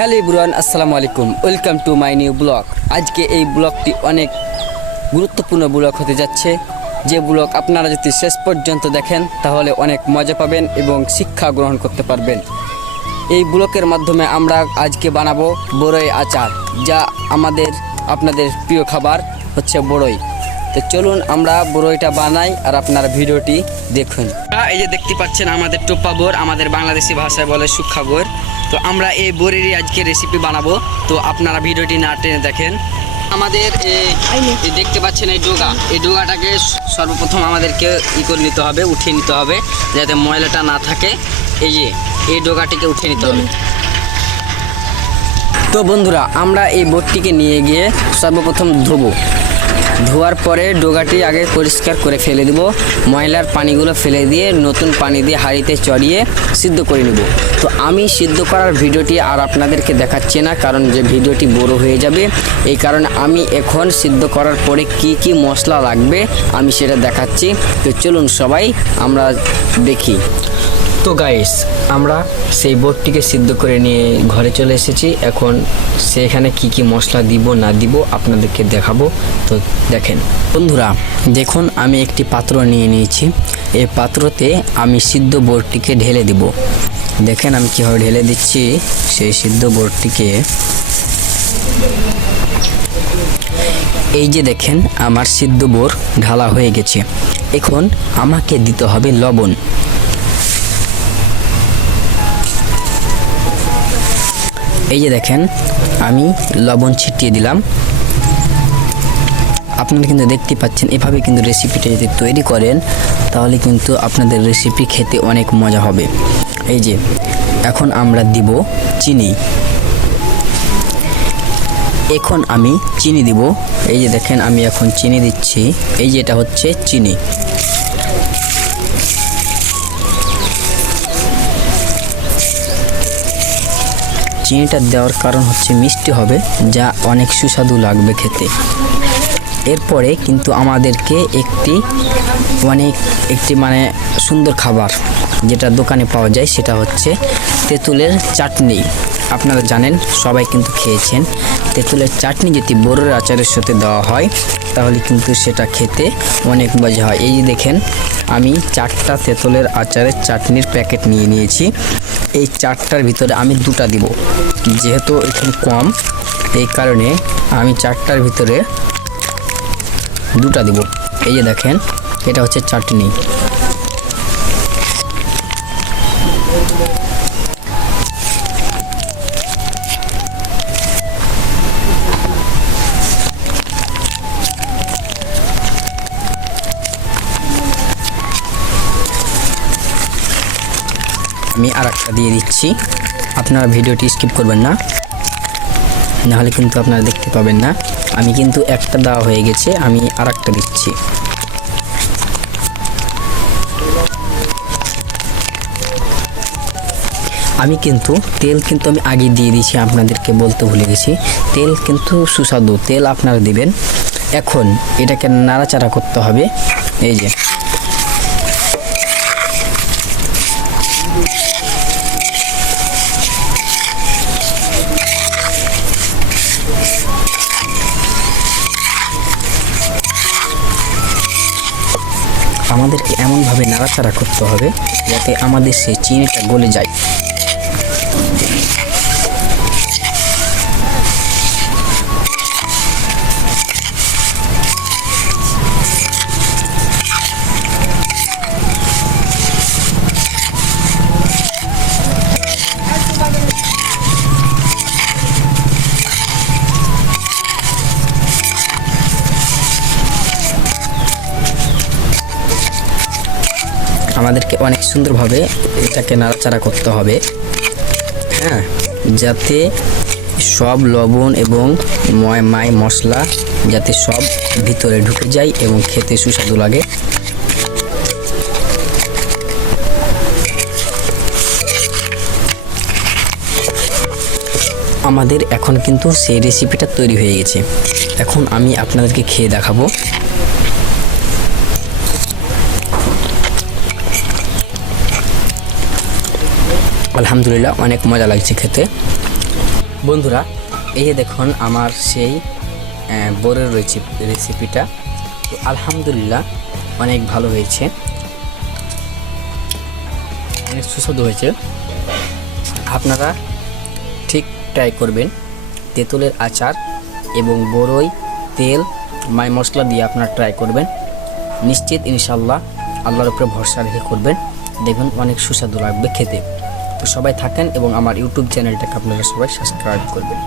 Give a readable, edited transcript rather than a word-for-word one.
Hello everyone, আসসালামু আলাইকুম। Welcome to my new blog. আজকে এই ব্লগটি অনেক গুরুত্বপূর্ণ ব্লগ হতে যাচ্ছে, যে ব্লগ আপনারা যদি শেষ পর্যন্ত দেখেন তাহলে অনেক মজা পাবেন এবং শিক্ষা গ্রহণ করতে পারবেন। এই ব্লগের মাধ্যমে আমরা আজকে বানাবো বড়ই আচার, যা আপনাদের প্রিয় খাবার হচ্ছে বড়ই। তো চলুন আমরা বড়ইটা বানাই আর আপনারা ভিডিওটি দেখুন। এই যে দেখতে পাচ্ছেন আমাদের টোপা বোর, আমাদের বাংলাদেশি ভাষায় বলে শুক্ষা বোর। তো আমরা এই বোরেরই আজকে রেসিপি বানাবো, তো আপনারা ভিডিওটি না টেনে দেখেন। আমাদের এই দেখতে পাচ্ছেন এই ডোগাটাকে সর্বপ্রথম আমাদেরকে করে নিতে হবে, উঠিয়ে নিতে হবে, যাতে ময়লাটা না থাকে। এই ডোগাটিকে উঠিয়ে নিতে হবে। তো বন্ধুরা, আমরা এই বোটটিকে নিয়ে গিয়ে সর্বপ্রথম ধোয়ার পরে ডোগাটি আগে পরিষ্কার করে ফেলে দেব, ময়লার পানিগুলো ফেলে দিয়ে নতুন পানি দিয়ে হাঁড়িতে চড়িয়ে সিদ্ধ করে নেব। তো আমি সিদ্ধ করার ভিডিওটি আর আপনাদেরকে দেখাচ্ছি না, কারণ যে ভিডিওটি বড় হয়ে যাবে। এই কারণে আমি এখন সিদ্ধ করার পরে কি কি মশলা লাগবে আমি সেটা দেখাচ্ছি। তো চলুন সবাই আমরা দেখি। তো গাইস, আমরা সেই বোটটিকে সিদ্ধ করে নিয়ে ঘরে চলে এসেছি। এখন সেখানে কি কি মশলা দিব না দিব আপনাদেরকে দেখাবো। তো দেখেন বন্ধুরা, দেখুন আমি একটি পাত্র নিয়ে নিয়েছি। এই পাত্রতে আমি সিদ্ধ বোটটিকে ঢেলে দিব। দেখেন আমি কীভাবে ঢেলে দিচ্ছি সেই সিদ্ধ বোটটিকে। এই যে দেখেন আমার সিদ্ধ বোর ঢালা হয়ে গেছে। এখন আমাকে দিতে হবে লবণ। এই যে দেখেন আমি লবণ ছিটিয়ে দিলাম। আপনারা কিন্তু দেখতে পাচ্ছেন, এভাবে কিন্তু রেসিপিটা যদি তৈরি করেন তাহলে কিন্তু আপনাদের রেসিপি খেতে অনেক মজা হবে। এই যে এখন আমরা দিব চিনি। এখন আমি চিনি দিব। এই যে দেখেন আমি এখন চিনি দিচ্ছি। এই যে এটা হচ্ছে চিনি। চিনিটা দেওয়ার কারণ হচ্ছে মিষ্টি হবে, যা অনেক সুস্বাদু লাগবে খেতে। এরপরে কিন্তু আমাদেরকে একটি মানে সুন্দর খাবার যেটা দোকানে পাওয়া যায়, সেটা হচ্ছে তেঁতুলের চাটনি। আপনারা জানেন, সবাই কিন্তু খেয়েছেন। তেঁতুলের চাটনি যদি বড়ির আচারের সাথে দেওয়া হয় তাহলে কিন্তু সেটা খেতে অনেক মজা হয়। এই যে দেখেন আমি 4টা তেঁতুলের আচারের চাটনির প্যাকেট নিয়ে নিয়েছি। এই 4টার ভিতরে আমি 2টা দিব, যেহেতু এখানে কম এই কারণে আমি 4টার ভিতরে 2টা দিব। এই যে দেখেন এটা হচ্ছে চাটনি। আমি আরেকটা দিয়ে দিচ্ছি। আপনারা ভিডিওটি স্কিপ করবেন না, নাহলে কিন্তু আপনারা দেখতে পাবেন না। আমি কিন্তু একটা দেওয়া হয়ে গেছে, আমি আরেকটা দিচ্ছি। আমি কিন্তু তেল আমি আগে দিয়ে দিয়েছি, আপনাদেরকে বলতে ভুলে গেছি। তেল কিন্তু সুস্বাদু তেল আপনারা দিবেন। এখন এটাকে নাড়াচাড়া করতে হবে। এই যে আমাদেরকে এমনভাবে নাড়াচাড়া করতে হবে যাতে আমাদের সেই চিনিটা গলে যায়। আমাদেরকে অনেক সুন্দরভাবে এটাকে নাড়াচাড়া করতে হবে, হ্যাঁ, যাতে সব লবণ এবং মশলা যাতে সব ভিতরে ঢুকে যায় এবং খেতে সুস্বাদু লাগে। আমাদের এখন কিন্তু সেই রেসিপিটা তৈরি হয়ে গেছে। এখন আমি আপনাদেরকে খেয়ে দেখাবো। আলহামদুলিল্লাহ, অনেক মজা লাগছে খেতে। বন্ধুরা, এই যে দেখুন আমার সেই বড়ের রেসিপিটা, তো আলহামদুলিল্লাহ অনেক ভালো হয়েছে, অনেক সুস্বাদু হয়েছে। আপনারা ঠিক ট্রাই করবেন। তেঁতুলের আচার এবং বড়ই, তেল, মাই মশলা দিয়ে আপনারা ট্রাই করবেন। নিশ্চিত ইনশাল্লাহ আল্লাহর উপরে ভরসা রেখে করবেন, দেখবেন অনেক সুস্বাদু লাগবে খেতে। তো সবাই থাকেন এবং আমার ইউটিউব চ্যানেলটাকে আপনারা সবাই সাবস্ক্রাইব করবেন।